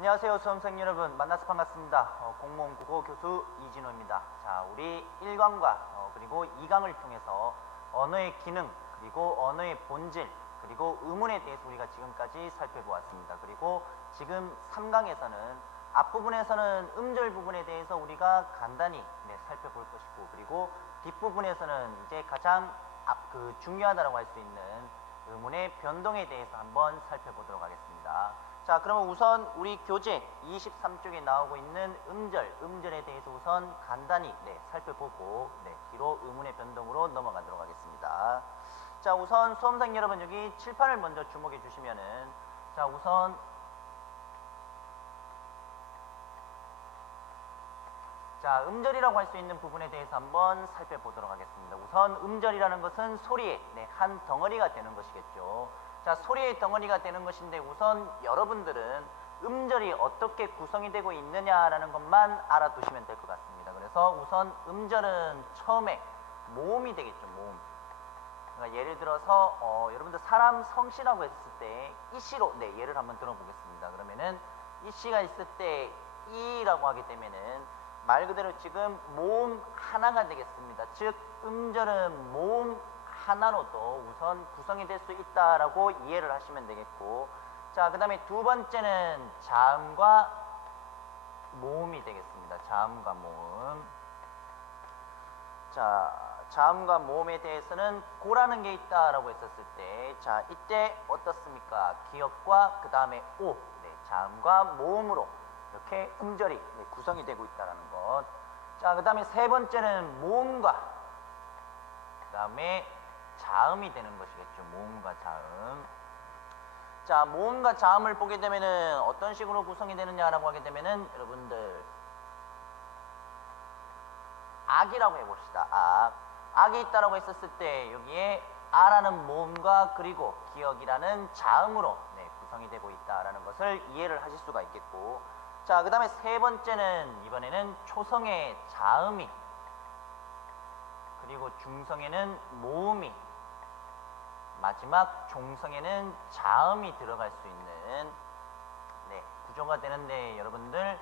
안녕하세요, 수험생 여러분. 만나서 반갑습니다. 공무원 국어 교수 이진호입니다. 자, 우리 1강과 그리고 2강을 통해서 언어의 기능, 그리고 언어의 본질, 그리고 의문에 대해서 우리가 지금까지 살펴보았습니다. 그리고 지금 3강에서는 앞부분에서는 음절 부분에 대해서 우리가 간단히 살펴볼 것이고, 그리고 뒷부분에서는 이제 가장 중요하다고 할 수 있는 의문의 변동에 대해서 한번 살펴보도록 하겠습니다. 자, 그러면 우선 우리 교재 23쪽에 나오고 있는 음절에 대해서 우선 간단히 살펴보고 뒤로 의문의 변동으로 넘어가도록 하겠습니다. 자, 우선 수험생 여러분, 여기 칠판을 먼저 주목해 주시면은, 자, 우선 음절이라고 할 수 있는 부분에 대해서 한번 살펴보도록 하겠습니다. 우선 음절이라는 것은 소리의 한 덩어리가 되는 것이겠죠. 자, 소리의 덩어리가 되는 것인데, 우선 여러분들은 음절이 어떻게 구성이 되고 있느냐라는 것만 알아두시면 될 것 같습니다. 그래서 우선 음절은 처음에 모음이 되겠죠. 모음. 그러니까 예를 들어서 여러분들 사람 성씨라고 했을 때 이씨로 예를 한번 들어보겠습니다. 그러면은 이씨가 있을 때 이라고 하게 되면은 말 그대로 지금 모음 하나가 되겠습니다. 즉 음절은 모음 하나로도 우선 구성이 될 수 있다라고 이해를 하시면 되겠고, 자, 그 다음에 두 번째는 자음과 모음이 되겠습니다. 자음과 모음. 자, 자음과 모음에 대해서는 고라는 게 있다라고 했었을 때, 자, 이때 어떻습니까? 기역과 그 다음에 오, 자음과 모음으로 이렇게 음절이 구성이 되고 있다는 것. 자, 그 다음에 세 번째는 모음과 그 다음에 자음이 되는 것이겠죠. 모음과 자음. 자, 모음과 자음을 보게 되면은 어떤 식으로 구성이 되느냐라고 하게 되면은 여러분들 악이라고 해봅시다. 악이 있다라고 했었을 때 여기에 아라는 모음과 그리고 기역이라는 자음으로 구성이 되고 있다라는 것을 이해를 하실 수가 있겠고, 자, 그 다음에 세 번째는 이번에는 초성의 자음이, 그리고 중성에는 모음이, 마지막 종성에는 자음이 들어갈 수 있는 구조가 되는데, 여러분들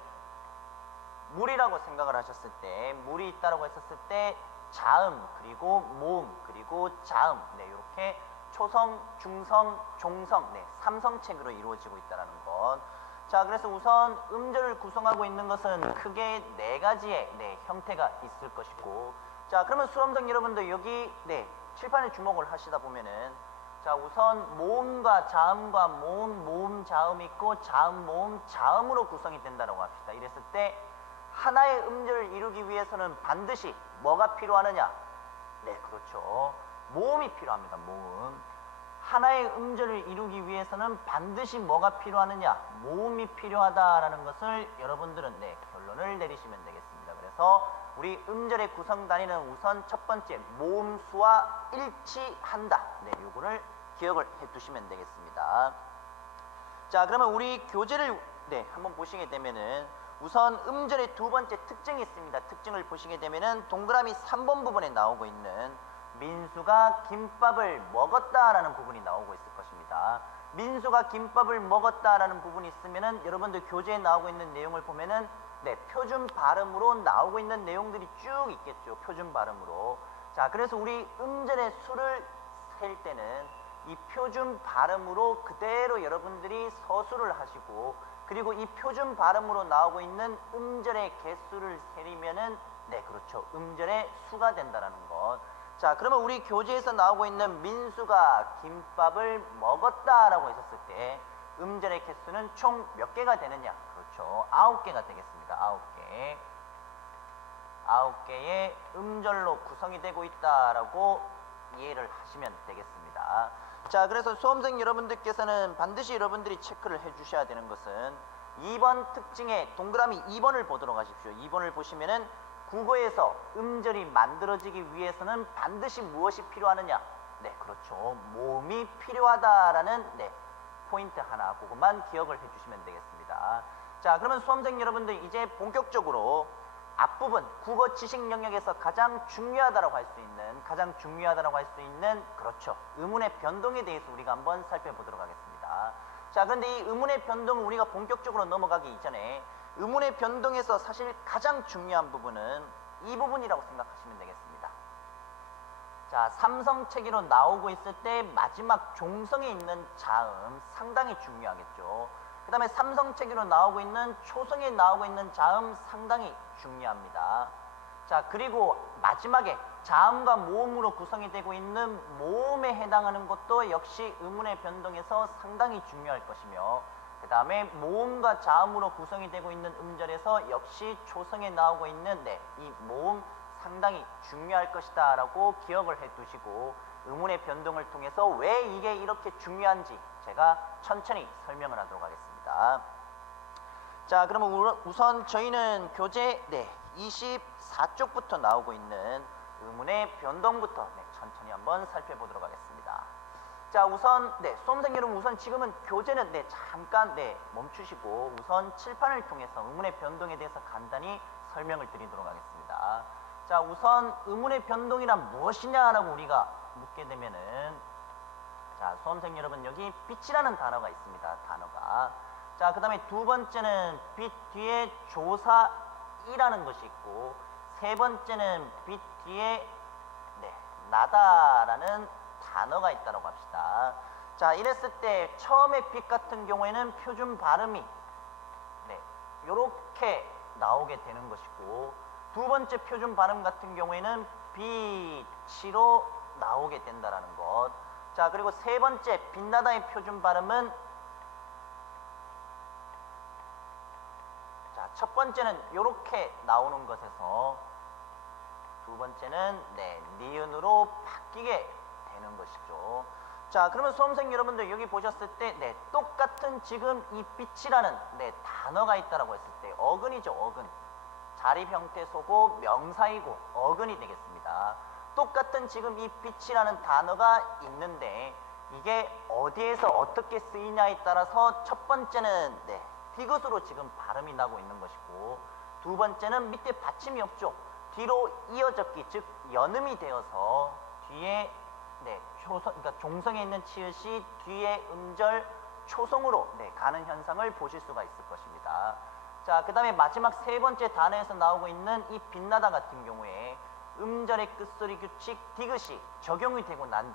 물이라고 생각을 하셨을 때, 물이 있다라고 했었을 때 자음, 그리고 모음, 그리고 자음, 이렇게 초성, 중성, 종성, 삼성체계로 이루어지고 있다는 것. 자, 그래서 우선 음절을 구성하고 있는 것은 크게 네 가지의 형태가 있을 것이고, 자, 그러면 수험생 여러분들 여기 칠판에 주목을 하시다 보면은, 자, 우선 모음과 자음과 모음, 자음이 있고, 자음, 모음, 자음으로 구성이 된다고 합시다. 이랬을 때 하나의 음절을 이루기 위해서는 반드시 뭐가 필요하느냐? 그렇죠. 모음이 필요합니다. 모음. 하나의 음절을 이루기 위해서는 반드시 뭐가 필요하느냐? 모음이 필요하다라는 것을 여러분들은 결론을 내리시면 되겠습니다. 그래서 우리 음절의 구성 단위는 우선 첫 번째 모음수와 일치한다. 요거를 기억을 해 두시면 되겠습니다. 자, 그러면 우리 교재를 한번 보시게 되면은 우선 음절의 두 번째 특징이 있습니다. 특징을 보시게 되면은 동그라미 3번 부분에 나오고 있는 민수가 김밥을 먹었다라는 부분이 나오고 있을 것입니다. 민수가 김밥을 먹었다라는 부분이 있으면은 여러분들 교재에 나오고 있는 내용을 보면은 표준 발음으로 나오고 있는 내용들이 쭉 있겠죠. 표준 발음으로. 자, 그래서 우리 음절의 수를 셀 때는 이 표준 발음으로 그대로 여러분들이 서술을 하시고, 그리고 이 표준 발음으로 나오고 있는 음절의 개수를 세리면은 그렇죠. 음절의 수가 된다라는 것. 자, 그러면 우리 교재에서 나오고 있는 민수가 김밥을 먹었다라고 했었을 때 음절의 개수는 총 몇 개가 되느냐? 그렇죠. 9개가 되겠습니다. 9개. 9개의 음절로 구성이 되고 있다라고 이해를 하시면 되겠습니다. 자, 그래서 수험생 여러분들께서는 반드시 여러분들이 체크를 해 주셔야 되는 것은 2번 특징의 동그라미 2번을 보도록 하십시오. 2번을 보시면은 국어에서 음절이 만들어지기 위해서는 반드시 무엇이 필요하느냐? 그렇죠. 모음이 필요하다라는 포인트 하나, 그것만 기억을 해주시면 되겠습니다. 자, 그러면 수험생 여러분들 이제 본격적으로 앞부분 국어 지식 영역에서 가장 중요하다고 할 수 있는 그렇죠. 의문의 변동에 대해서 우리가 한번 살펴보도록 하겠습니다. 자, 그런데 이 음운의 변동을 우리가 본격적으로 넘어가기 이전에 음운의 변동에서 사실 가장 중요한 부분은 이 부분이라고 생각하시면 되겠습니다. 자, 삼성체계로 나오고 있을 때 마지막 종성에 있는 자음 상당히 중요하겠죠. 그 다음에 삼성체계로 나오고 있는 초성에 나오고 있는 자음 상당히 중요합니다. 자, 그리고 마지막에 자음과 모음으로 구성이 되고 있는 모음에 해당하는 것도 역시 음운의 변동에서 상당히 중요할 것이며, 그 다음에 모음과 자음으로 구성이 되고 있는 음절에서 역시 초성에 나오고 있는 이 모음 상당히 중요할 것이다 라고 기억을 해 두시고, 음운의 변동을 통해서 왜 이게 이렇게 중요한지 제가 천천히 설명을 하도록 하겠습니다. 자, 그러면 우선 저희는 교재 24쪽부터 나오고 있는 음운의 변동부터 천천히 한번 살펴보도록 하겠습니다. 자, 우선 수험생 여러분, 우선 지금은 교재는 잠깐 멈추시고 우선 칠판을 통해서 음운의 변동에 대해서 간단히 설명을 드리도록 하겠습니다. 자, 우선 음운의 변동이란 무엇이냐라고 우리가 묻게 되면은, 자, 수험생 여러분, 여기 빛이라는 단어가 있습니다. 단어가. 자, 그 다음에 두 번째는 빛 뒤에 조사이라는 것이 있고, 세 번째는 빛 뒤에 나다라는 단어가 있다고 합시다. 자, 이랬을 때 처음에 빛 같은 경우에는 표준 발음이 요렇게 나오게 되는 것이고, 두 번째 표준 발음 같은 경우에는 빛으로 나오게 된다라는 것. 자, 그리고 세 번째 빛나다의 표준 발음은, 자, 첫 번째는 요렇게 나오는 것에서 두 번째는 니은으로 바뀌게 되는 것이죠. 자, 그러면 수험생 여러분들 여기 보셨을 때 똑같은 지금 이 빛이라는 단어가 있다라고 했을 때 어근이죠. 어근. 자립 형태소고 명사이고 어근이 되겠습니다. 똑같은 지금 이 빛이라는 단어가 있는데 이게 어디에서 어떻게 쓰이냐에 따라서 첫 번째는 디귿으로 지금 발음이 나고 있는 것이고, 두 번째는 밑에 받침이 없죠. 뒤로 이어졌기, 즉 연음이 되어서 뒤에 그러니까 종성에 있는 치읓이 뒤에 음절 초성으로 가는 현상을 보실 수가 있을 것입니다. 자, 그 다음에 마지막 세 번째 단어에서 나오고 있는 이 빛나다 같은 경우에 음절의 끝소리 규칙 디귿이 적용이 되고 난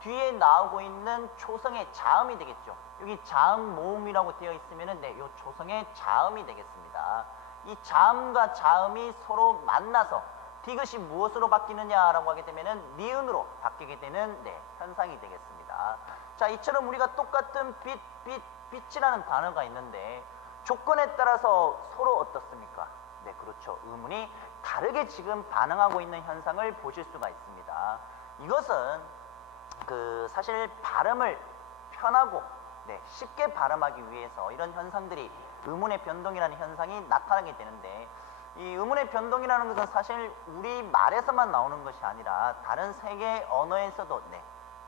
뒤에 나오고 있는 초성의 자음이 되겠죠. 여기 자음 모음이라고 되어 있으면은 이 초성의 자음이 되겠습니다. 이 자음과 자음이 서로 만나서 디귿이 무엇으로 바뀌느냐라고 하게 되면은 니은으로 바뀌게 되는 현상이 되겠습니다. 자, 이처럼 우리가 똑같은 빛이라는 단어가 있는데 조건에 따라서 서로 어떻습니까? 그렇죠. 음운이 다르게 지금 반응하고 있는 현상을 보실 수가 있습니다. 이것은 사실 발음을 편하고 쉽게 발음하기 위해서 이런 현상들이 음운의 변동이라는 현상이 나타나게 되는데, 이 음운의 변동이라는 것은 사실 우리 말에서만 나오는 것이 아니라 다른 세계 언어에서도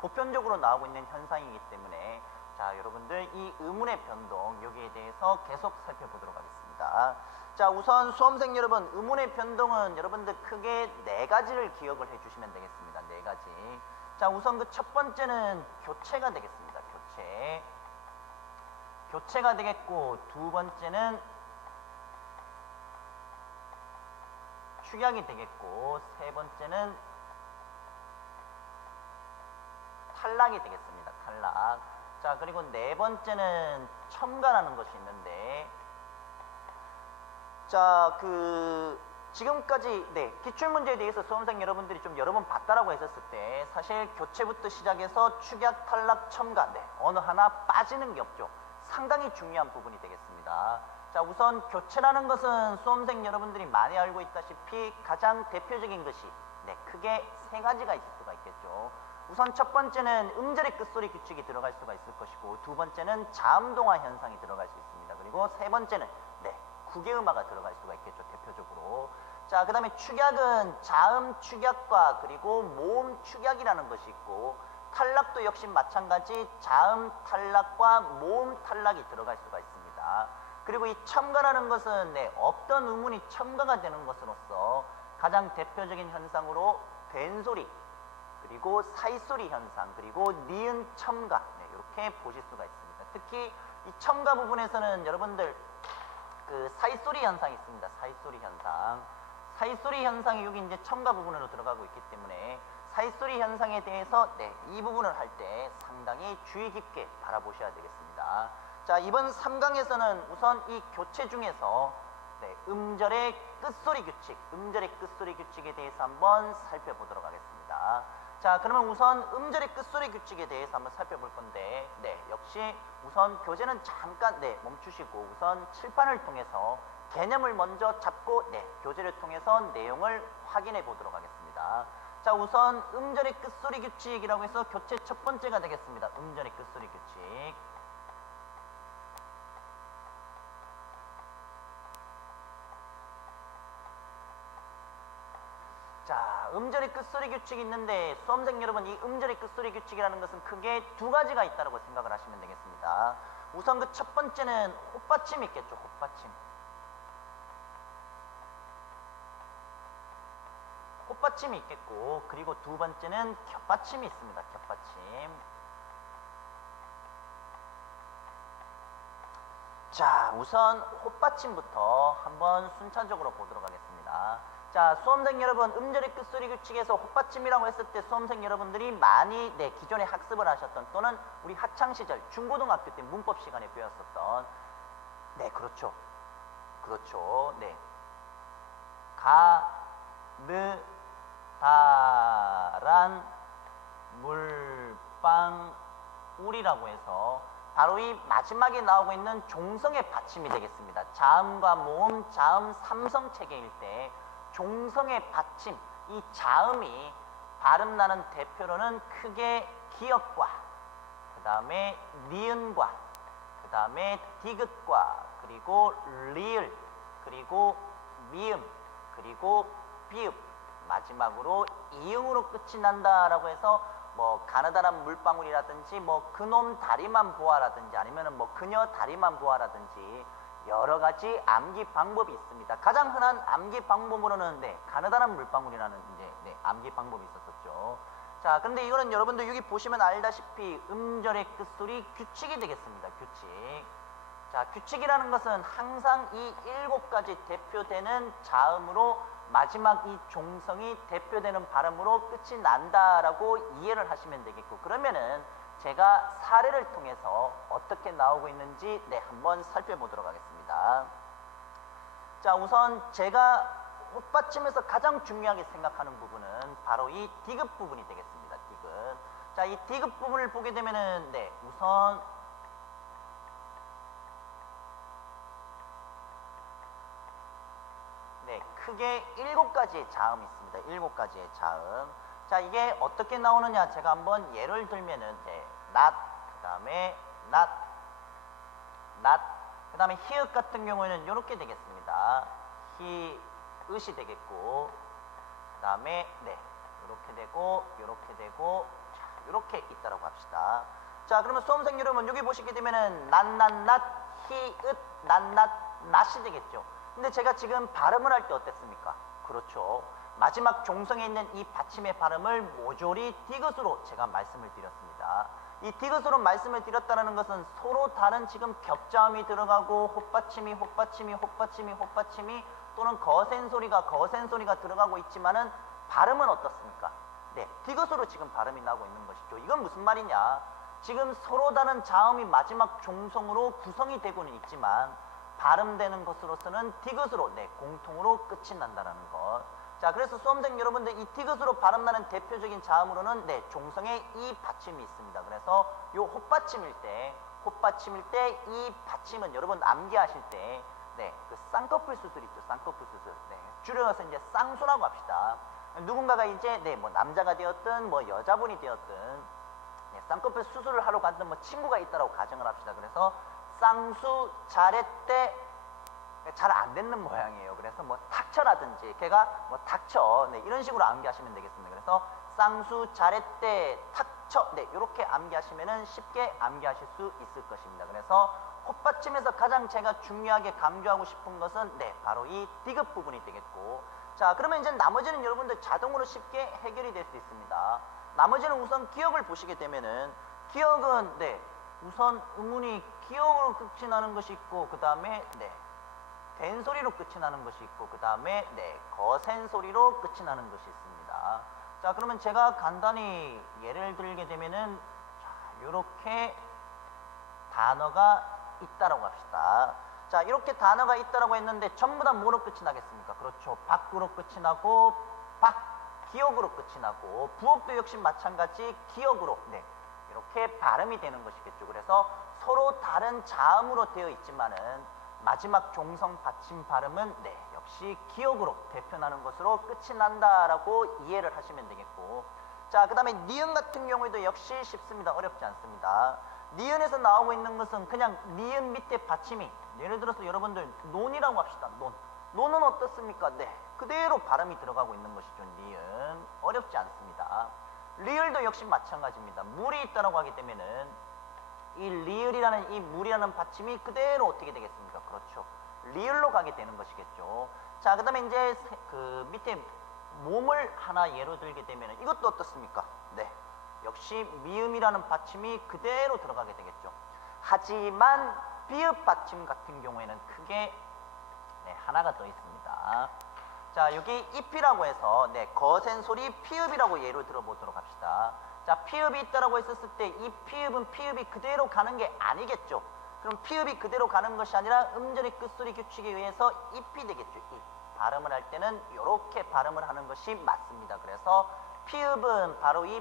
보편적으로 나오고 있는 현상이기 때문에, 자, 여러분들 이 음운의 변동 여기에 대해서 계속 살펴보도록 하겠습니다. 자, 우선 수험생 여러분, 음운의 변동은 여러분들 크게 4가지를 기억을 해주시면 되겠습니다. 4가지. 자, 우선 그 첫 번째는 교체가 되겠습니다. 교체가 되겠고, 두 번째는 축약이 되겠고, 세 번째는 탈락이 되겠습니다. 탈락. 자, 그리고 네 번째는 첨가라는 것이 있는데, 자, 지금까지 기출문제에 대해서 수험생 여러분들이 좀 여러 번 봤다라고 했었을 때 사실 교체부터 시작해서 축약, 탈락, 첨가 어느 하나 빠지는 게 없죠. 상당히 중요한 부분이 되겠습니다. 자, 우선 교체라는 것은 수험생 여러분들이 많이 알고 있다시피 가장 대표적인 것이 크게 3가지가 있을 수가 있겠죠. 우선 첫 번째는 음절의 끝소리 규칙이 들어갈 수가 있을 것이고, 두 번째는 자음동화 현상이 들어갈 수 있습니다. 그리고 세 번째는 구개음화가 들어갈 수가 있겠죠. 대표적으로. 자, 그 다음에 축약은 자음 축약과 그리고 모음 축약이라는 것이 있고, 탈락도 역시 마찬가지 자음 탈락과 모음 탈락이 들어갈 수가 있습니다. 그리고 이 첨가라는 것은 없던 음운이 첨가가 되는 것으로서 가장 대표적인 현상으로 된소리, 그리고 사이소리 현상, 그리고 니은 첨가 이렇게 보실 수가 있습니다. 특히 이 첨가 부분에서는 여러분들 그 사이소리 현상이 있습니다. 사이소리 현상. 사이소리 현상이 여기 이제 첨가 부분으로 들어가고 있기 때문에 사이소리 현상에 대해서 이 부분을 할 때 상당히 주의 깊게 바라보셔야 되겠습니다. 자, 이번 3강에서는 우선 이 교체 중에서 음절의 끝소리 규칙, 음절의 끝소리 규칙에 대해서 한번 살펴보도록 하겠습니다. 자, 그러면 우선 음절의 끝소리 규칙에 대해서 한번 살펴볼 건데, 역시 우선 교재는 잠깐 멈추시고 우선 칠판을 통해서 개념을 먼저 잡고 교재를 통해서 내용을 확인해 보도록 하겠습니다. 자, 우선 음절의 끝소리 규칙이라고 해서 교체 첫 번째가 되겠습니다. 음절의 끝소리 규칙. 자, 음절의 끝소리 규칙이 있는데 수험생 여러분, 이 음절의 끝소리 규칙이라는 것은 크게 두 가지가 있다고 생각을 하시면 되겠습니다. 우선 그 첫 번째는 헛받침이 있겠죠. 헛받침. 헛받침이 있겠고, 그리고 두 번째는 겹받침이 있습니다. 겹받침. 자, 우선 헛받침부터 한번 순차적으로 보도록 하겠습니다. 자, 수험생 여러분, 음절의 끝소리 규칙에서 헛받침이라고 했을 때 수험생 여러분들이 많이 기존에 학습을 하셨던, 또는 우리 학창시절 중고등학교 때 문법 시간에 배웠었던 그렇죠. 가느다란 물방울이라고 해서 바로 이 마지막에 나오고 있는 종성의 받침이 되겠습니다. 자음과 모음, 자음 삼성체계일 때 종성의 받침, 이 자음이 발음나는 대표로는 크게 기역과, 그 다음에 니은과, 그 다음에 디귿과, 그리고 리을, 그리고 미음, 그리고 비읍, 마지막으로 이응으로 끝이 난다라고 해서 뭐 가느다란 물방울이라든지 뭐 그놈 다리만 보아라든지 아니면은 뭐 그녀 다리만 보아라든지 여러 가지 암기 방법이 있습니다. 가장 흔한 암기 방법으로는 가느다란 물방울이라는 이제 암기 방법이 있었었죠. 자, 근데 이거는 여러분들 여기 보시면 알다시피 음절의 끝소리 규칙이 되겠습니다. 규칙. 자, 규칙이라는 것은 항상 이 7가지 대표되는 자음으로 마지막 이 종성이 대표되는 발음으로 끝이 난다라고 이해를 하시면 되겠고, 그러면은 제가 사례를 통해서 어떻게 나오고 있는지 한번 살펴보도록 하겠습니다. 자, 우선 제가 헛받침에서 가장 중요하게 생각하는 부분은 바로 이 디귿 부분이 되겠습니다. 디귿. 자, 이 디귿 부분을 보게 되면은 우선 크게 7가지의 자음이 있습니다. 7가지의 자음. 자, 이게 어떻게 나오느냐, 제가 한번 예를 들면은 낫, 그 다음에 낫, 그 다음에 히읗 같은 경우에는 이렇게 되겠습니다. 히읗이 되겠고, 그 다음에 이렇게 되고, 이렇게 되고, 자, 이렇게 있다라고 합시다. 자, 그러면 수험생 여러분 여기 보시게 되면은 낫, 히읗, 낫이 되겠죠. 근데 제가 지금 발음을 할 때 어땠습니까? 그렇죠. 마지막 종성에 있는 이 받침의 발음을 모조리 디귿으로 제가 말씀을 드렸습니다. 이 디귿으로 말씀을 드렸다는 것은 서로 다른 지금 겹자음이 들어가고 헛받침이 또는 거센 소리가 들어가고 있지만은 발음은 어떻습니까? 디귿으로 지금 발음이 나고 있는 것이죠. 이건 무슨 말이냐? 지금 서로 다른 자음이 마지막 종성으로 구성이 되고는 있지만 발음되는 것으로서는 디귿으로 공통으로 끝이 난다는 것. 자, 그래서 수험생 여러분들 이 디귿으로 발음나는 대표적인 자음으로는 종성에 이 받침이 있습니다. 그래서 요 헛받침일 때 이 받침은 여러분 암기하실 때 그 쌍꺼풀 수술 있죠. 쌍꺼풀 수술. 줄여서 이제 쌍수라고 합시다. 누군가가 이제 뭐 남자가 되었든 뭐 여자분이 되었든 쌍꺼풀 수술을 하러 갔던 뭐 친구가 있다라고 가정을 합시다. 그래서 쌍수 잘했대 잘 안 되는 모양이에요. 그래서 뭐 닥쳐라든지 걔가 뭐 닥쳐 이런 식으로 암기하시면 되겠습니다. 그래서 쌍수 잘했대 탁쳐 이렇게 암기하시면은 쉽게 암기하실 수 있을 것입니다. 그래서 헛받침에서 가장 제가 중요하게 강조하고 싶은 것은 바로 이 디귿 부분이 되겠고, 자, 그러면 이제 나머지는 여러분들 자동으로 쉽게 해결이 될 수 있습니다. 나머지는 우선 기억을 보시게 되면은 기억은 우선 음운이 기역으로 끝이 나는 것이 있고 그 다음에 네, 된소리로 끝이 나는 것이 있고 그 다음에 네, 거센 소리로 끝이 나는 것이 있습니다. 자, 그러면 제가 간단히 예를 들게 되면은 자, 이렇게 단어가 있다라고 합시다. 자, 이렇게 단어가 있다라고 했는데 전부 다 뭐로 끝이 나겠습니까? 그렇죠. 밖으로 끝이 나고 기역으로 끝이 나고 부업도 역시 마찬가지 기역으로 네, 이렇게 발음이 되는 것이겠죠. 그래서 서로 다른 자음으로 되어 있지만은 마지막 종성 받침 발음은 네, 역시 기역으로 대표나는 것으로 끝이 난다라고 이해를 하시면 되겠고, 자, 그 다음에 니은 같은 경우에도 역시 쉽습니다. 어렵지 않습니다. 니은에서 나오고 있는 것은 그냥 니은 밑에 받침이, 예를 들어서 여러분들 논이라고 합시다. 논은 어떻습니까? 네, 그대로 발음이 들어가고 있는 것이죠. 니은 어렵지 않습니다. 리을도 역시 마찬가지입니다. 물이 있다라고 하기 때문에는 이 리을이라는 이 물이라는 받침이 그대로 어떻게 되겠습니까? 그렇죠. 리을로 가게 되는 것이겠죠. 자, 그 다음에 이제 그 밑에 몸을 하나 예로 들게 되면 이것도 어떻습니까? 네, 역시 미음이라는 받침이 그대로 들어가게 되겠죠. 하지만 비읍 받침 같은 경우에는 크게 네, 하나가 더 있습니다. 자, 여기 잎이라고 해서 네, 거센 소리 피읍이라고 예로 들어보도록 합시다. 자, 피읍이 있다라고 했었을 때 이 피읍은 피읍이 그대로 가는 게 아니겠죠. 그럼 피읍이 그대로 가는 것이 아니라 음절의 끝소리 규칙에 의해서 잎이 되겠죠. 잎. 발음을 할 때는 이렇게 발음을 하는 것이 맞습니다. 그래서 피읍은 바로 이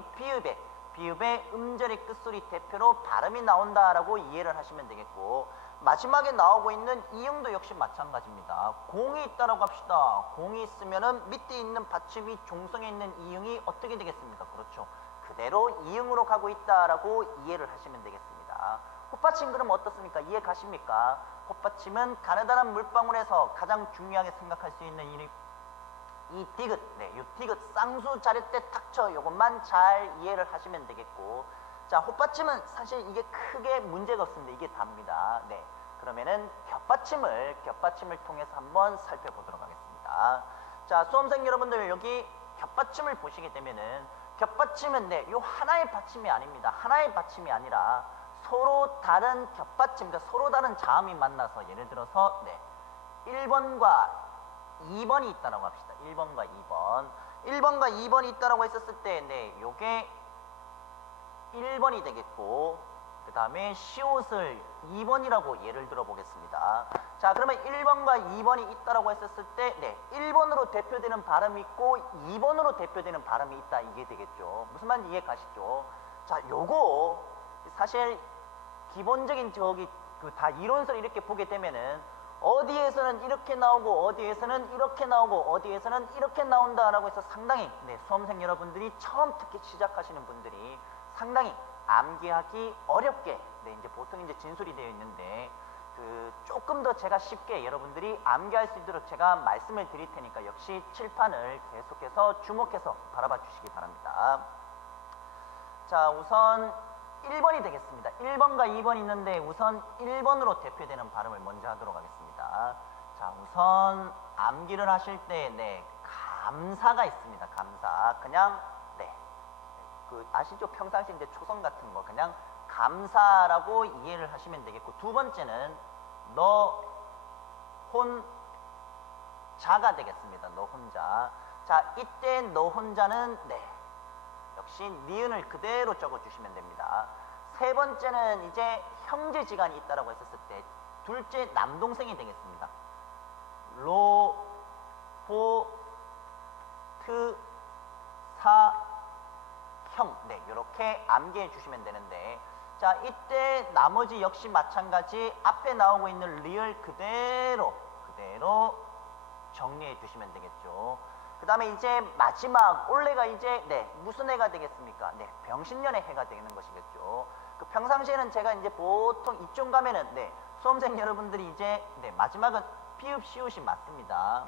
비읍의 음절의 끝소리 대표로 발음이 나온다라고 이해를 하시면 되겠고, 마지막에 나오고 있는 이응도 역시 마찬가지입니다. 공이 있다라고 합시다. 공이 있으면은 밑에 있는 받침이 종성에 있는 이응이 어떻게 되겠습니까? 그렇죠. 그대로 이응으로 가고 있다라고 이해를 하시면 되겠습니다. 헛받침 그럼 어떻습니까? 이해 가십니까? 헛받침은 가느다란 물방울에서 가장 중요하게 생각할 수 있는 이 디귿, 네, 이 디귿 쌍수 자를 때 탁쳐 이것만 잘 이해를 하시면 되겠고, 자, 헛받침은 사실 이게 크게 문제가 없습니다. 이게 답니다. 네, 그러면은 겹받침을 통해서 한번 살펴보도록 하겠습니다. 자, 수험생 여러분들 여기 겹받침을 보시게 되면은 겹받침은 네, 요 하나의 받침이 아닙니다. 하나의 받침이 아니라 서로 다른 겹받침, 그러니까 서로 다른 자음이 만나서 예를 들어서 네, 1번과 2번이 있다라고 합시다. 1번과 2번. 1번과 2번이 있다라고 했었을 때 네, 요게 1번이 되겠고, 그 다음에 시옷을 2번이라고 예를 들어 보겠습니다. 자, 그러면 1번과 2번이 있다라고 했었을 때 네, 1번으로 대표되는 발음이 있고 2번으로 대표되는 발음이 있다, 이게 되겠죠. 무슨 말인지 이해 가시죠? 자, 요거 사실 기본적인 다 이론서를 이렇게 보게 되면은 어디에서는 이렇게 나오고 어디에서는 이렇게 나오고 어디에서는 이렇게 나온다라고 해서 상당히 네, 수험생 여러분들이 처음 듣기 시작하시는 분들이 상당히 암기하기 어렵게 네, 이제 보통 이제 진술이 되어 있는데 조금 더 제가 쉽게 여러분들이 암기할 수 있도록 제가 말씀을 드릴 테니까 역시 칠판을 계속해서 주목해서 바라봐 주시기 바랍니다. 자, 우선 1번이 되겠습니다. 1번과 2번 있는데 우선 1번으로 대표되는 발음을 먼저 하도록 하겠습니다. 자, 우선 암기를 하실 때 네, 감사가 있습니다. 감사. 그냥 네, 아시죠? 평상시 이제 초성 같은 거 그냥 감사라고 이해를 하시면 되겠고, 두 번째는 너 혼자가 되겠습니다. 너 혼자. 자, 이때 너 혼자는 네, 역시 니은을 그대로 적어주시면 됩니다. 세 번째는 이제 형제지간이 있다라고 했었을 때 둘째 남동생이 되겠습니다. 로, 보, 트, 사, 형. 네, 이렇게 암기해 주시면 되는데, 자, 이때 나머지 역시 마찬가지 앞에 나오고 있는 리을 그대로 정리해 주시면 되겠죠. 그 다음에 이제 마지막 올해가 이제 네, 무슨 해가 되겠습니까? 네, 병신년의 해가 되는 것이겠죠. 그 평상시에는 제가 이제 보통 이쯤 가면은 네, 수험생 여러분들이 이제 네, 마지막은 피읍 시옷이 맞습니다.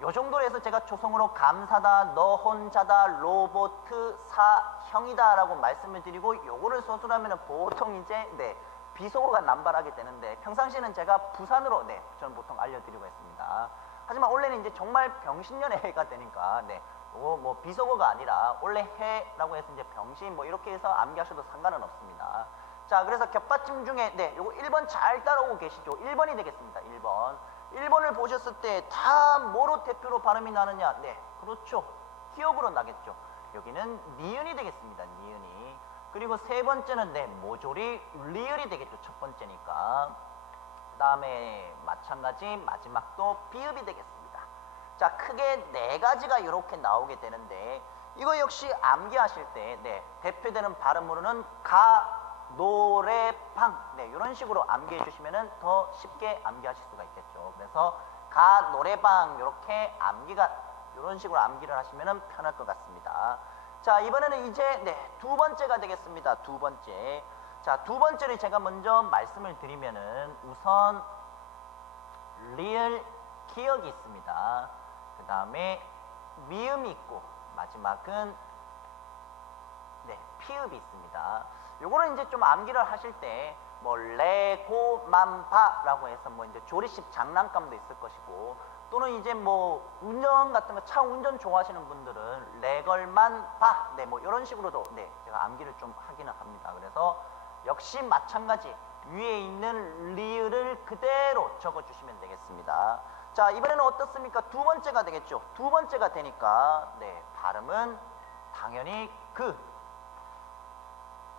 요 정도로 해서 제가 초성으로 감사다, 너 혼자다, 로보트, 사, 형이다 라고 말씀을 드리고, 요거를 소술하면 보통 이제 네, 비속어가 남발하게 되는데, 평상시에는 제가 부산으로 네, 저는 보통 알려드리고 있습니다. 하지만 원래는 이제 정말 병신년의 해가 되니까 네, 뭐 비속어가 아니라 원래 해라고 해서 이제 병신 뭐 이렇게 해서 암기하셔도 상관은 없습니다. 자, 그래서 겹받침 중에 네, 요거 1번 잘 따라오고 계시죠? 1번이 되겠습니다. 1번. 1번을 보셨을 때 다 뭐로 대표로 발음이 나느냐? 네, 그렇죠. 기억으로 나겠죠. 여기는 니은이 되겠습니다. 니은이. 그리고 세 번째는 네, 모조리 리을이 되겠죠. 첫 번째니까. 그 다음에 마찬가지 마지막도 비읍이 되겠습니다. 자, 크게 네 가지가 이렇게 나오게 되는데 이거 역시 암기하실 때 네, 대표되는 발음으로는 가, 노래, 방 네, 이런 식으로 암기해 주시면 더 쉽게 암기하실 수가 있겠죠. 그래서 가, 노래, 방 이렇게 암기가 이런 식으로 암기를 하시면 편할 것 같습니다. 자, 이번에는 이제 네, 두 번째가 되겠습니다. 두 번째. 자, 두 번째를 제가 먼저 말씀을 드리면은 우선 리을 기억이 있습니다. 그 다음에 미음이 있고 마지막은 네, 피읍이 있습니다. 요거는 이제 좀 암기를 하실 때 뭐 레고만파라고 해서 뭐 이제 조리식 장난감도 있을 것이고 또는 이제 뭐 운전 같은 거 차 운전 좋아하시는 분들은 레걸만파 네, 뭐 이런 식으로도 네, 제가 암기를 좀 하기는 합니다. 그래서 역시 마찬가지 위에 있는 리을을 그대로 적어 주시면 되겠습니다. 자, 이번에는 어떻습니까? 두 번째가 되겠죠. 두 번째가 되니까 네, 발음은 당연히 그.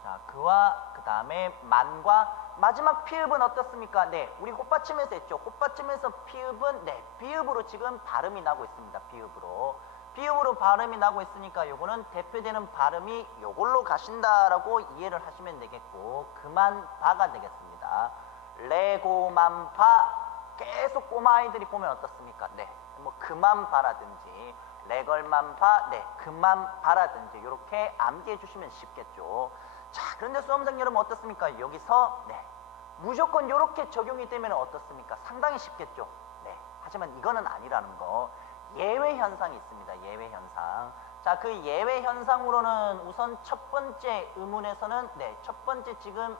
자, 그와 그 다음에 만과 마지막 피읍은 어떻습니까? 네, 우리 꽃받침에서 했죠. 꽃받침에서 피읍은 네, 비읍으로 지금 발음이 나고 있습니다. 비읍으로. 비읍으로 발음이 나고 있으니까 요거는 대표되는 발음이 요걸로 가신다라고 이해를 하시면 되겠고 그만바가 되겠습니다. 레고만파 계속 꼬마 아이들이 보면 어떻습니까? 네, 뭐 그만바라든지 레걸만파, 네, 그만바라든지 이렇게 암기해 주시면 쉽겠죠. 자, 그런데 수험생 여러분 어떻습니까? 여기서 네, 무조건 이렇게 적용이 되면 어떻습니까? 상당히 쉽겠죠. 네, 하지만 이거는 아니라는 거. 예외 현상이 있습니다. 예외 현상. 자, 그 예외 현상으로는 우선 첫 번째 의문에서는 네, 첫 번째 지금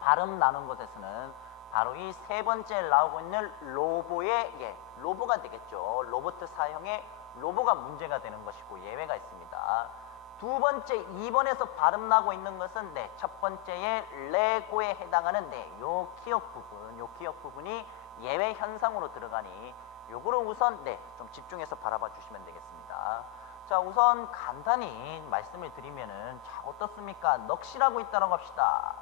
발음 나눈 곳에서는 바로 이 세 번째 나오고 있는 로보의 예, 로보가 되겠죠. 로보트 사형의 로보가 문제가 되는 것이고 예외가 있습니다. 두 번째 2번에서 발음 나고 있는 것은 네, 첫 번째의 레고에 해당하는 네, 요 기억 부분, 요 기억 부분이 예외 현상으로 들어가니 요거를 우선 네, 좀 집중해서 바라봐 주시면 되겠습니다. 자, 우선 간단히 말씀을 드리면은 자, 어떻습니까? 넋이라고 있다라고 합시다.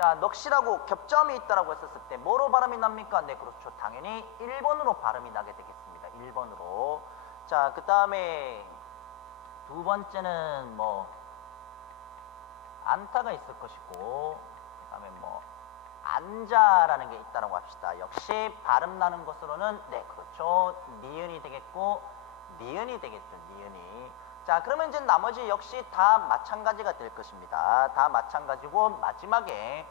자, 넋이라고 겹점이 있다라고 했었을 때 뭐로 발음이 납니까? 네, 그렇죠. 당연히 1번으로 발음이 나게 되겠습니다. 1번으로. 자, 그 다음에 두 번째는 뭐 안타가 있을 것이고 그 다음에 뭐 앉아라는 게 있다라고 합시다. 역시 발음 나는 것으로는 네, 그렇죠. 니은이 되겠고 니은이 되겠죠. 니은이. 자, 그러면 이제 나머지 역시 다 마찬가지가 될 것입니다. 다 마찬가지고 마지막에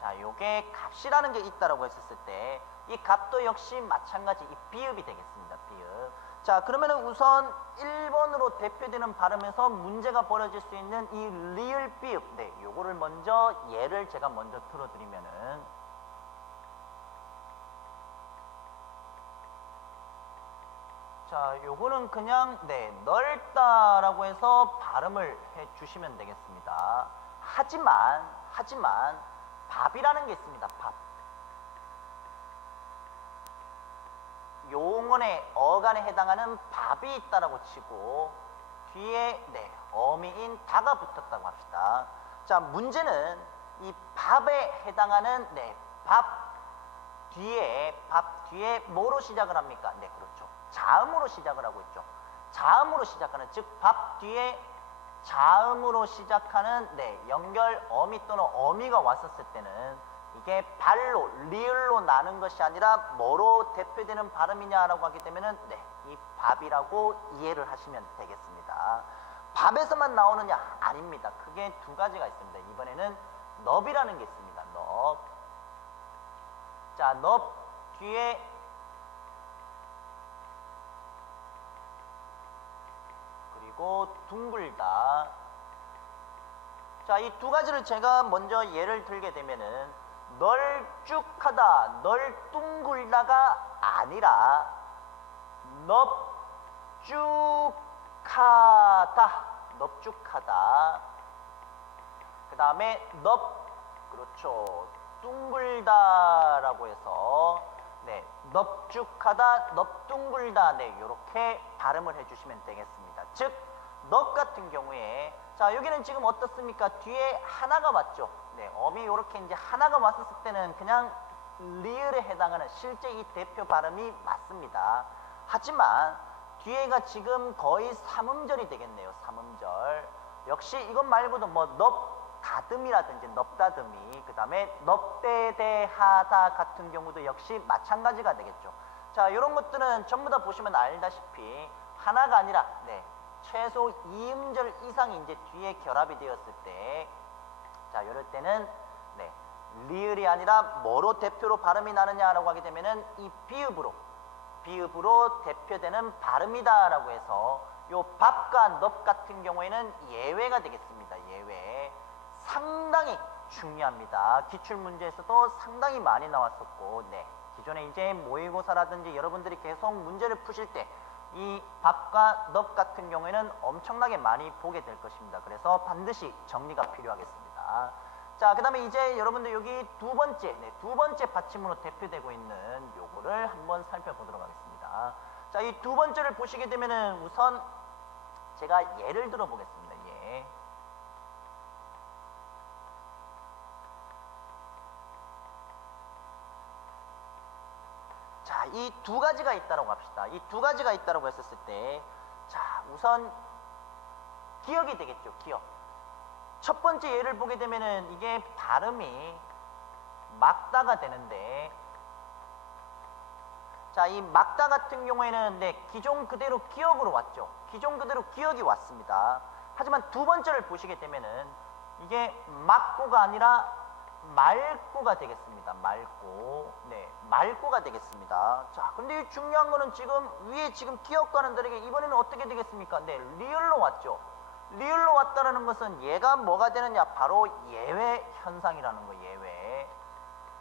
자, 요게 값이라는 게 있다라고 했었을 때 이 값도 역시 마찬가지 이 비읍이 되겠습니다. 비읍. 자, 그러면은 우선 1번으로 대표되는 발음에서 문제가 벌어질 수 있는 이 리을 비읍. 네, 요거를 먼저 예를 제가 먼저 들어드리면은 자, 요거는 그냥 네, 넓다라고 해서 발음을 해 주시면 되겠습니다. 하지만 밥이라는 게 있습니다. 밥. 용언의 어간에 해당하는 밥이 있다라고 치고 뒤에 네, 어미인 다가 붙었다고 합시다. 자, 문제는 이 밥에 해당하는 네, 밥 뒤에 뭐로 시작을 합니까? 네, 그렇죠. 자음으로 시작을 하고 있죠. 자음으로 시작하는, 즉 밥 뒤에 자음으로 시작하는 네, 연결 어미 또는 어미가 왔었을 때는 이게 발로, 리을로 나는 것이 아니라 뭐로 대표되는 발음이냐라고 하게 되면은 네, 이 밥이라고 이해를 하시면 되겠습니다. 밥에서만 나오느냐? 아닙니다. 크게 두 가지가 있습니다. 이번에는 넙이라는 게 있습니다. 넙. 자, 넙 뒤에 그리고 둥글다. 자, 이 두 가지를 제가 먼저 예를 들게 되면은 널쭉하다, 널뚱굴다가 아니라 넙쭉하다, 넙쭉하다. 그 다음에 넙, 그렇죠. 둥글다라고 해서 네, 넙죽하다, 넙둥글다, 네, 이렇게 발음을 해주시면 되겠습니다. 즉, 넙 같은 경우에 자, 여기는 지금 어떻습니까? 뒤에 하나가 왔죠. 네, 어미 이렇게 이제 하나가 왔었을 때는 그냥 리을에 해당하는 실제 이 대표 발음이 맞습니다. 하지만 뒤에가 지금 거의 삼음절이 되겠네요. 삼음절. 역시 이것 말고도 뭐 넙다듬이라든지 넙다듬이, 그 다음에 넙대대하다 같은 경우도 역시 마찬가지가 되겠죠. 자, 이런 것들은 전부 다 보시면 알다시피 하나가 아니라 네, 최소 2음절 이상이 이제 뒤에 결합이 되었을 때, 자, 이럴 때는 네, 리을이 아니라 뭐로 대표로 발음이 나느냐라고 하게 되면은 이 비읍으로 대표되는 발음이다라고 해서 요 밥과 넙 같은 경우에는 예외가 되겠습니다. 예외. 상당히 중요합니다. 기출문제에서도 상당히 많이 나왔었고, 네, 기존에 이제 모의고사라든지 여러분들이 계속 문제를 푸실 때 이 밥과 넙 같은 경우에는 엄청나게 많이 보게 될 것입니다. 그래서 반드시 정리가 필요하겠습니다. 자, 그 다음에 이제 여러분들 여기 두 번째 받침으로 대표되고 있는 요거를 한번 살펴보도록 하겠습니다. 자, 이 두 번째를 보시게 되면은 우선 제가 예를 들어 보겠습니다. 예. 자, 이 두 가지가 있다고 합시다. 이 두 가지가 있다고 했었을 때, 자, 우선 기억이 되겠죠. 기억. 첫 번째 예를 보게 되면은 이게 발음이 막다가 되는데, 자, 이 막다 같은 경우에는 네, 기존 그대로 기억으로 왔죠. 기존 그대로 기억이 왔습니다. 하지만 두 번째를 보시게 되면은 이게 막고가 아니라 말고가 되겠습니다. 말고. 네, 말고가 되겠습니다. 자, 근데 이 중요한 거는 지금 위에 지금 기억과는 다르게 이번에는 어떻게 되겠습니까? 네, 리을로 왔죠. 리을로 왔다라는 것은 얘가 뭐가 되느냐? 바로 예외 현상이라는 거, 예외.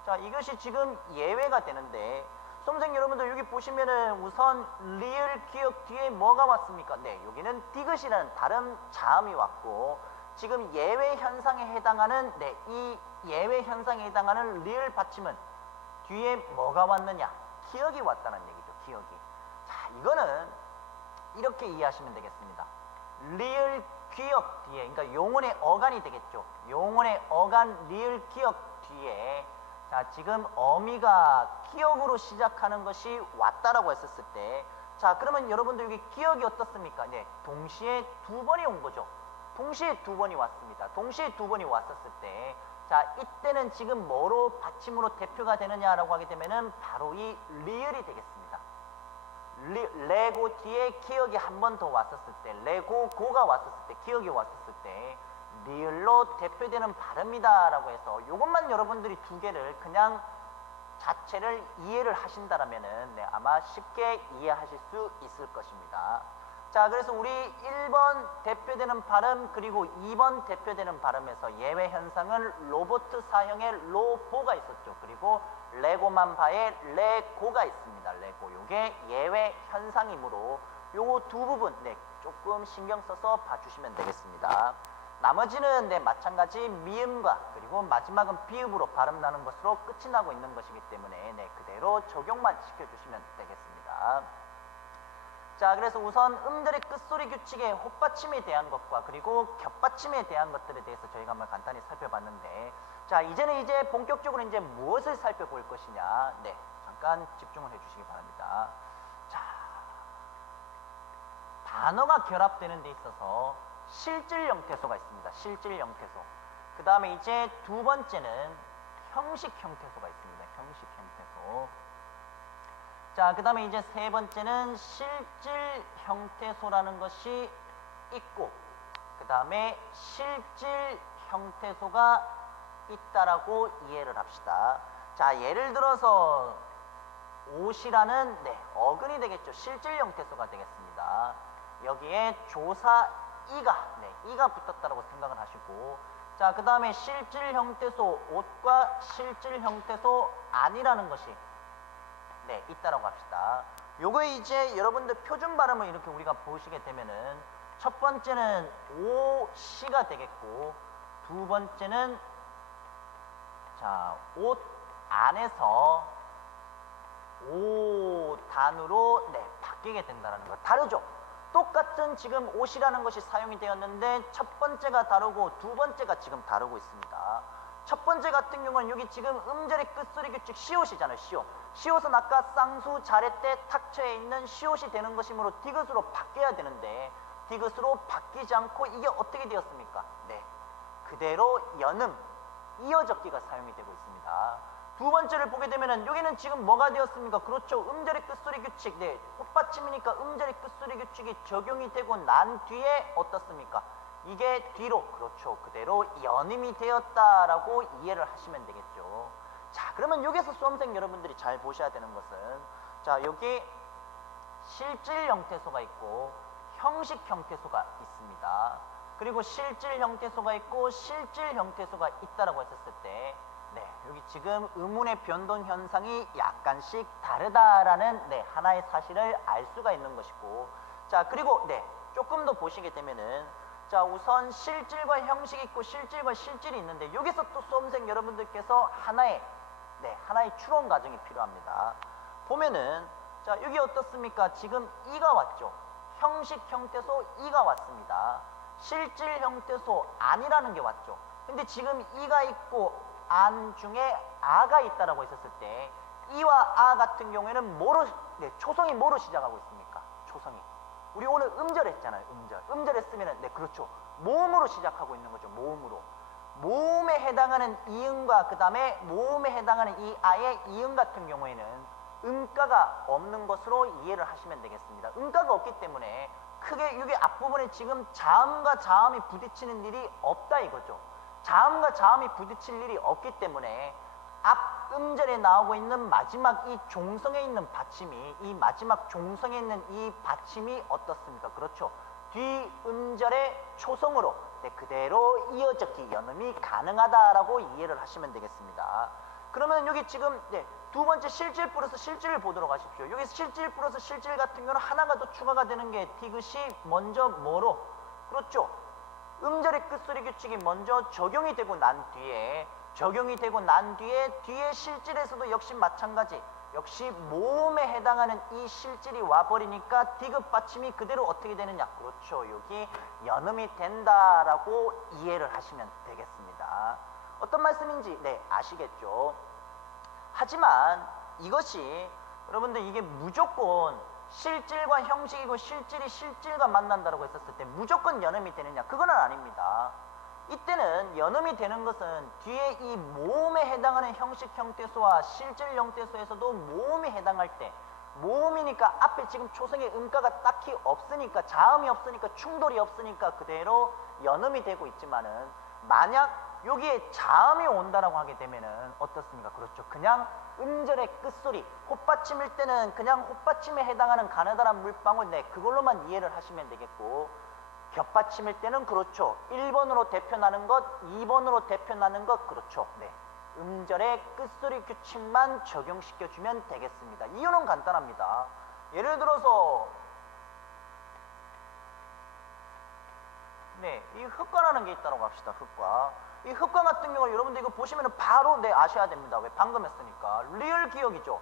자, 이것이 지금 예외가 되는데, 수험생 여러분들 여기 보시면은 우선 리을 기억 뒤에 뭐가 왔습니까? 네, 여기는 디귿이라는 다른 자음이 왔고, 지금 예외 현상에 해당하는 네, 이 예외 현상에 해당하는 리을 받침은 뒤에 뭐가 왔느냐? 기억이 왔다는 얘기죠. 기억이. 자, 이거는 이렇게 이해하시면 되겠습니다. 리을 기억 뒤에, 그러니까 용언의 어간이 되겠죠. 용언의 어간 리을 기억 뒤에, 자, 지금 어미가 기억으로 시작하는 것이 왔다라고 했었을 때, 자, 그러면 여러분들 여기 기억이 어떻습니까? 네, 동시에 두 번이 온 거죠. 동시에 두 번이 왔습니다. 동시에 두 번이 왔었을 때, 자, 이때는 지금 뭐로 받침으로 대표가 되느냐라고 하게 되면은 바로 이 리을이 되겠습니다. 레고 뒤에 기억이 한 번 더 왔었을 때, 레고 고가 왔었을 때, 기억이 왔었을 때 리을로 대표되는 발음이다라고 해서 이것만 여러분들이 두 개를 그냥 자체를 이해를 하신다라면은 네, 아마 쉽게 이해하실 수 있을 것입니다. 자, 그래서 우리 1번 대표되는 발음 그리고 2번 대표되는 발음에서 예외 현상은 로보트 사형의 로보가 있었죠. 그리고 레고만바의 레고가 있습니다. 레고. 요게 예외 현상이므로 요 두 부분 네, 조금 신경 써서 봐주시면 되겠습니다. 나머지는 네, 마찬가지 미음과 그리고 마지막은 비읍으로 발음 나는 것으로 끝이 나고 있는 것이기 때문에 네, 그대로 적용만 시켜주시면 되겠습니다. 자, 그래서 우선 음들의 끝소리 규칙의 헛받침에 대한 것과 그리고 겹받침에 대한 것들에 대해서 저희가 한번 간단히 살펴봤는데, 자, 이제는 이제 본격적으로 이제 무엇을 살펴볼 것이냐, 네, 잠깐 집중을 해주시기 바랍니다. 자, 단어가 결합되는 데 있어서 실질 형태소가 있습니다. 실질 형태소. 그 다음에 이제 두 번째는 형식 형태소가 있습니다. 형식 형태소. 자, 그 다음에 이제 세 번째는 실질 형태소라는 것이 있고, 그 다음에 실질 형태소가 있다라고 이해를 합시다. 자, 예를 들어서 옷이라는 네, 어근이 되겠죠. 실질 형태소가 되겠습니다. 여기에 조사 이가, 네, 이가 붙었다라고 생각을 하시고, 자, 그 다음에 실질 형태소 옷과 실질 형태소 아니라는 것이 네, 있다라고 합시다. 요거에 이제 여러분들 표준 발음을 이렇게 우리가 보시게 되면은 첫 번째는 오시가 되겠고, 두 번째는 자, 옷 안에서 오단으로 네, 바뀌게 된다는 거. 다르죠? 똑같은 지금 옷이라는 것이 사용이 되었는데 첫 번째가 다르고 두 번째가 지금 다르고 있습니다. 첫 번째 같은 경우는 여기 지금 음절의 끝소리 규칙 시옷이잖아요. 시옷. 시옷은 아까 쌍수 자례 때 탁처에 있는 시옷이 되는 것이므로 디귿으로 바뀌어야 되는데 디귿으로 바뀌지 않고 이게 어떻게 되었습니까? 네, 그대로 연음, 이어적기가 사용이 되고 있습니다. 두 번째를 보게 되면은 여기는 지금 뭐가 되었습니까? 그렇죠. 음절의 끝소리 규칙. 네, 꽃받침이니까 음절의 끝소리 규칙이 적용이 되고 난 뒤에 어떻습니까? 이게 뒤로, 그렇죠. 그대로 연임이 되었다라고 이해를 하시면 되겠죠. 자, 그러면 여기서 수험생 여러분들이 잘 보셔야 되는 것은 자, 여기 실질 형태소가 있고 형식 형태소가 있습니다. 그리고 실질 형태소가 있고 실질 형태소가 있다라고 했었을 때 네, 여기 지금 음운의 변동 현상이 약간씩 다르다라는 네, 하나의 사실을 알 수가 있는 것이고 자, 그리고 네, 조금 더 보시게 되면은 자, 우선 실질과 형식이 있고 실질과 실질이 있는데 여기서 또 수험생 여러분들께서 하나의 추론 과정이 필요합니다. 보면은 자, 여기 어떻습니까? 지금 이가 왔죠. 형식 형태소 이가 왔습니다. 실질 형태소 안이라는 게 왔죠. 근데 지금 이가 있고 안 중에 아가 있다라고 했었을 때 이와 아 같은 경우에는 뭐로 네, 초성이 뭐로 시작하고 있습니까? 초성이. 우리 오늘 음절 했잖아요. 음절 했으면은 네, 그렇죠. 모음으로 시작하고 있는 거죠. 모음으로. 모음에 해당하는 이응과 그 다음에 모음에 해당하는 이 아의 이응 같은 경우에는 음가가 없는 것으로 이해를 하시면 되겠습니다. 음가가 없기 때문에 크게 여기 앞부분에 지금 자음과 자음이 부딪히는 일이 없다 이거죠. 자음과 자음이 부딪힐 일이 없기 때문에 앞 음절에 나오고 있는 마지막 이 종성에 있는 받침이 이 마지막 종성에 있는 이 받침이 어떻습니까? 그렇죠. 뒤 음절의 초성으로 네, 그대로 이어적기 연음이 가능하다라고 이해를 하시면 되겠습니다. 그러면 여기 지금 네, 두 번째 실질 플러스 실질을 보도록 하십시오. 여기 실질 플러스 실질 같은 경우는 하나가 더 추가가 되는 게 디귿이 먼저 뭐로? 그렇죠. 음절의 끝소리 규칙이 먼저 적용이 되고 난 뒤에 뒤에 실질에서도 역시 마찬가지 역시 모음에 해당하는 이 실질이 와버리니까 디귿 받침이 그대로 어떻게 되느냐? 그렇죠. 여기 연음이 된다라고 이해를 하시면 되겠습니다. 어떤 말씀인지 네, 아시겠죠? 하지만 이것이 여러분들 이게 무조건 실질과 형식이고 실질이 실질과 만난다고 했었을 때 무조건 연음이 되느냐? 그건 아닙니다. 이때는 연음이 되는 것은 뒤에 이 모음에 해당하는 형식 형태소와 실질 형태소에서도 모음이 해당할 때 모음이니까 앞에 지금 초성의 음가가 딱히 없으니까 자음이 없으니까 충돌이 없으니까 그대로 연음이 되고 있지만은 만약 여기에 자음이 온다라고 하게 되면은 어떻습니까? 그렇죠. 그냥 음절의 끝소리, 헛받침일 때는 그냥 헛받침에 해당하는 가느다란 물방울, 네, 그걸로만 이해를 하시면 되겠고, 겹받침일 때는 그렇죠. 1번으로 대표나는 것, 2번으로 대표나는 것, 그렇죠. 네. 음절의 끝소리 규칙만 적용시켜주면 되겠습니다. 이유는 간단합니다. 예를 들어서, 네, 이 흑과라는 게 있다고 합시다. 흑과. 이 흑과 같은 경우 여러분들 이거 보시면 바로 네, 아셔야 됩니다. 왜? 방금 했으니까. 리을 기억이죠.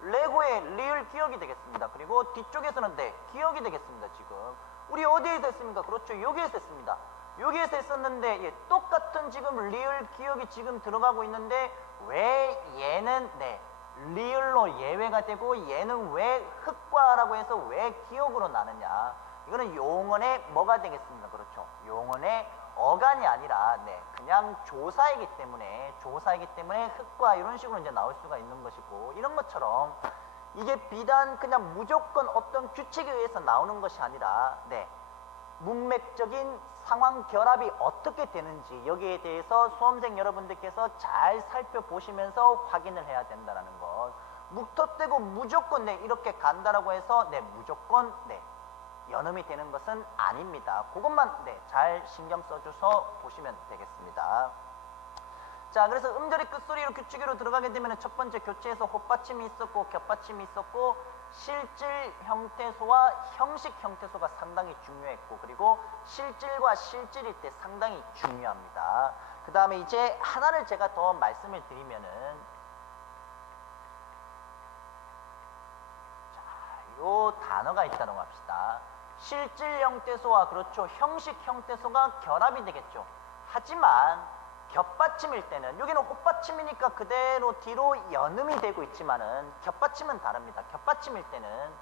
레고의 리을 기억이 되겠습니다. 그리고 뒤쪽에서는 네, 기억이 되겠습니다. 지금. 우리 어디에서 했습니까? 그렇죠. 여기에서 했습니다. 여기에서 했었는데 예, 똑같은 지금 리을 기억이 지금 들어가고 있는데 왜 얘는 네, 리을로 예외가 되고 얘는 왜 흑과라고 해서 왜 기억으로 나느냐? 이거는 용언의 뭐가 되겠습니까? 그렇죠. 용언의 어간이 아니라 네, 그냥 조사이기 때문에 흑과 이런 식으로 이제 나올 수가 있는 것이고 이런 것처럼 이게 비단 그냥 무조건 어떤 규칙에 의해서 나오는 것이 아니라 네, 문맥적인 상황 결합이 어떻게 되는지 여기에 대해서 수험생 여러분들께서 잘 살펴보시면서 확인을 해야 된다는 것. 묵터떼고 무조건 네, 이렇게 간다라고 해서 네, 무조건 네, 연음이 되는 것은 아닙니다. 그것만 네, 잘 신경 써줘서 보시면 되겠습니다. 자, 그래서 음절의 끝소리로 규칙으로 들어가게 되면 첫 번째 교체에서 헛받침이 있었고 겹받침이 있었고 실질 형태소와 형식 형태소가 상당히 중요했고 그리고 실질과 실질일 때 상당히 중요합니다. 그 다음에 이제 하나를 제가 더 말씀을 드리면은, 자, 요 단어가 있다고 합시다. 실질 형태소와 그렇죠, 형식 형태소가 결합이 되겠죠. 하지만 겹받침일 때는, 여기는 헛받침이니까 그대로 뒤로 연음이 되고 있지만은 겹받침은 다릅니다. 겹받침일 때는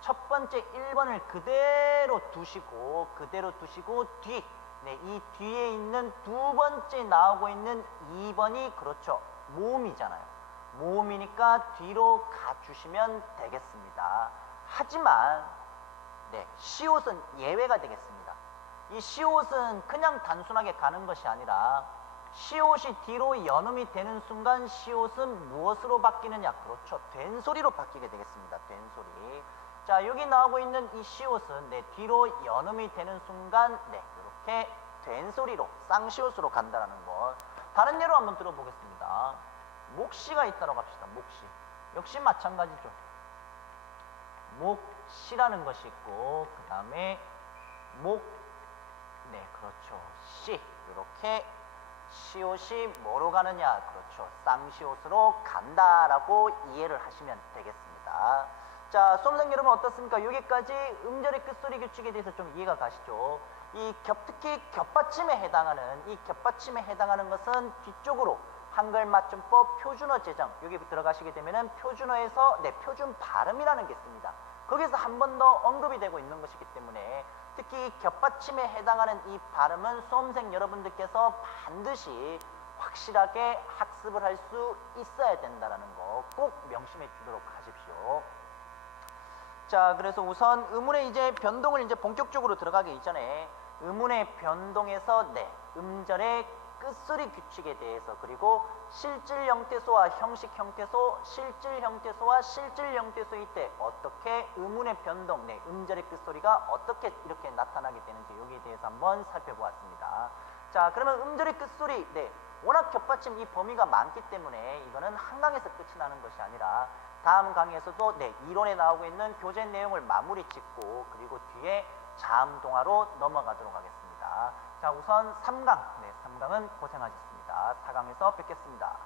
첫 번째 1번을 그대로 두시고 뒤, 네, 이 뒤에 있는 두 번째 나오고 있는 2번이 그렇죠, 모음이잖아요. 모음이니까 뒤로 가주시면 되겠습니다. 하지만 네, 시옷은 예외가 되겠습니다. 이 시옷은 그냥 단순하게 가는 것이 아니라 시옷이 뒤로 연음이 되는 순간 시옷은 무엇으로 바뀌느냐? 그렇죠, 된소리로 바뀌게 되겠습니다. 된소리. 자, 여기 나오고 있는 이 시옷은 네, 뒤로 연음이 되는 순간 네, 이렇게 된소리로 쌍시옷으로 간다는 것. 다른 예로 한번 들어보겠습니다. 목시가 있다고 합시다. 목시. 역시 마찬가지죠. 목시라는 것이 있고, 그 다음에 네, 그렇죠, 시. 이렇게 시옷이 뭐로 가느냐? 그렇죠, 쌍시옷으로 간다라고 이해를 하시면 되겠습니다. 자, 수험생 여러분 어떻습니까? 여기까지 음절의 끝소리 규칙에 대해서 좀 이해가 가시죠? 특히 겹받침에 해당하는 것은 뒤쪽으로 한글 맞춤법 표준어 제정, 여기 들어가시게 되면은 표준어에서 네, 표준 발음이라는 게 있습니다. 거기서 한 번 더 언급이 되고 있는 것이기 때문에 특히 겹받침에 해당하는 이 발음은 수험생 여러분들께서 반드시 확실하게 학습을 할 수 있어야 된다는 거 꼭 명심해 두도록 하십시오. 자, 그래서 우선 의문의 이제 변동을 이제 본격적으로 들어가기 이전에 의문의 변동에서 네, 음절의 끝소리 규칙에 대해서, 그리고 실질 형태소와 형식 형태소, 실질 형태소와 실질 형태소일 때 어떻게 의문의 변동, 네, 음절의 끝소리가 어떻게 이렇게 나타나게 되는지 여기에 대해서 한번 살펴보았습니다. 자, 그러면 음절의 끝소리, 네, 워낙 겹받침 이 범위가 많기 때문에 이거는 한 강에서 끝이 나는 것이 아니라 다음 강의에서도 네, 이론에 나오고 있는 교재 내용을 마무리 짓고 그리고 뒤에 자음동화로 넘어가도록 하겠습니다. 자, 우선 3강, 네, 3강은 고생하셨습니다. 4강에서 뵙겠습니다.